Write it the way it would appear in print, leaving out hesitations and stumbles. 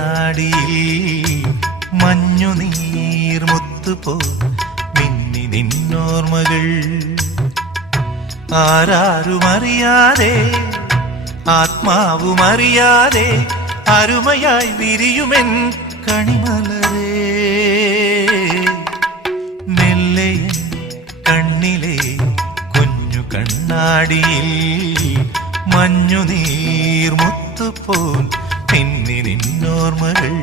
കണ്ണാടിയിൽ മഞ്ഞുനീർമുത്തുപോ മിന്നി നിന്നോർമ്മകൾ. ആരാരുമറിയാതെ ആത്മാവുമറിയാതെ അരുമയായി വിരിയുമെൻ കണിമലരേ. മെല്ലെ കണ്ണിലെ കുഞ്ഞു കണ്ണാടിയിൽ മഞ്ഞുനീർമുത്തുപോൽ മിന്നി നിന്നോർമ്മകൾ.